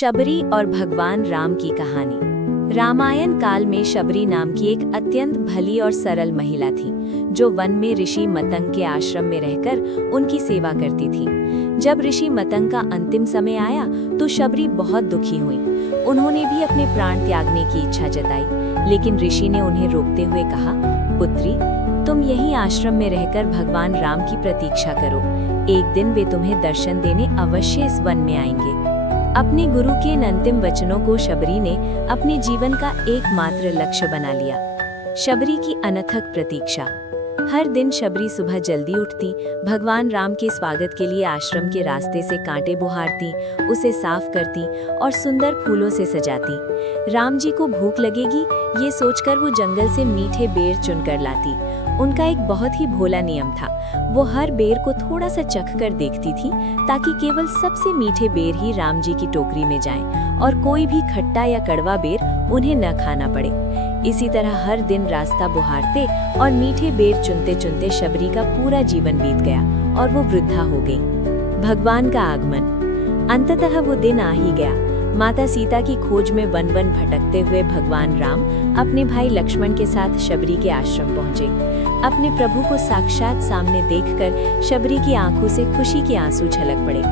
शबरी और भगवान राम की कहानी। रामायण काल में शबरी नाम की एक अत्यंत भली और सरल महिला थी, जो वन में ऋषि मतंग के आश्रम में रहकर उनकी सेवा करती थी। जब ऋषि मतंग का अंतिम समय आया तो शबरी बहुत दुखी हुई। उन्होंने भी अपने प्राण त्यागने की इच्छा जताई, लेकिन ऋषि ने उन्हें रोकते हुए कहा, पुत्री, तुम यहीं आश्रम में रहकर भगवान राम की प्रतीक्षा करो। एक दिन वे तुम्हें दर्शन देने अवश्य इस वन में आएंगे। अपने गुरु के इन अंतिम वचनों को शबरी ने अपने जीवन का एकमात्र लक्ष्य बना लिया। शबरी की अनथक प्रतीक्षा। हर दिन शबरी सुबह जल्दी उठती, भगवान राम के स्वागत के लिए आश्रम के रास्ते से कांटे बुहारती, उसे साफ करती और सुंदर फूलों से सजाती। राम जी को भूख लगेगी, ये सोचकर वो जंगल से मीठे बेर चुनकर लाती। उनका एक बहुत ही भोला नियम था, वो हर बेर को थोड़ा सा चख कर देखती थी, ताकि केवल सबसे मीठे बेर ही राम जी की टोकरी में जाएं और कोई भी खट्टा या कड़वा बेर उन्हें न खाना पड़े। इसी तरह हर दिन रास्ता बुहारते और मीठे बेर चुनते चुनते शबरी का पूरा जीवन बीत गया और वो वृद्धा हो गई। भगवान का आगमन। अंततः वो दिन आ ही गया। माता सीता की खोज में वन वन भटकते हुए भगवान राम अपने भाई लक्ष्मण के साथ शबरी के आश्रम पहुंचे। अपने प्रभु को साक्षात सामने देखकर शबरी की आंखों से खुशी के आंसू छलक पड़े।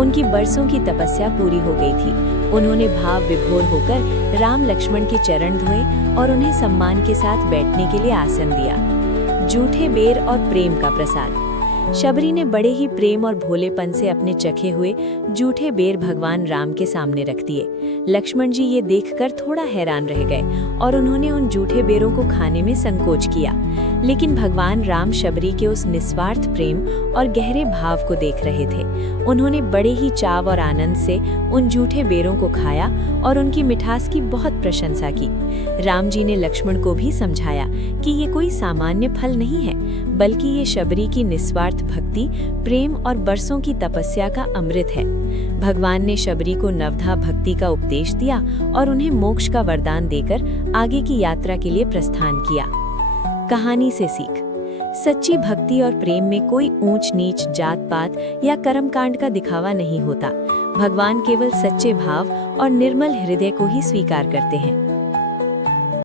उनकी बरसों की तपस्या पूरी हो गई थी। उन्होंने भाव विभोर होकर राम लक्ष्मण के चरण धोए और उन्हें सम्मान के साथ बैठने के लिए आसन दिया। जूठे बेर और प्रेम का प्रसाद। शबरी ने बड़े ही प्रेम और भोलेपन से अपने चखे हुए जूठे बेर भगवान राम के सामने रख दिए। लक्ष्मण जी ये देखकर थोड़ा हैरान रह गए और उन्होंने उन जूठे बेरों को खाने में संकोच किया, लेकिन भगवान राम शबरी के उस निस्वार्थ प्रेम और गहरे भाव को देख रहे थे। उन्होंने बड़े ही चाव और आनंद से उन जूठे बेरों को खाया और उनकी मिठास की बहुत प्रशंसा की। राम जी ने लक्ष्मण को भी समझाया कि ये कोई सामान्य फल नहीं है, बल्कि ये शबरी की निस्वार्थ भक्ति, प्रेम और बरसों की तपस्या का अमृत है। भगवान ने शबरी को नवधा भक्ति का उपदेश दिया और उन्हें मोक्ष का वरदान देकर आगे की यात्रा के लिए प्रस्थान किया। कहानी से सीख। सच्ची भक्ति और प्रेम में कोई ऊंच नीच, जात पात या कर्मकांड का दिखावा नहीं होता। भगवान केवल सच्चे भाव और निर्मल हृदय को ही स्वीकार करते हैं।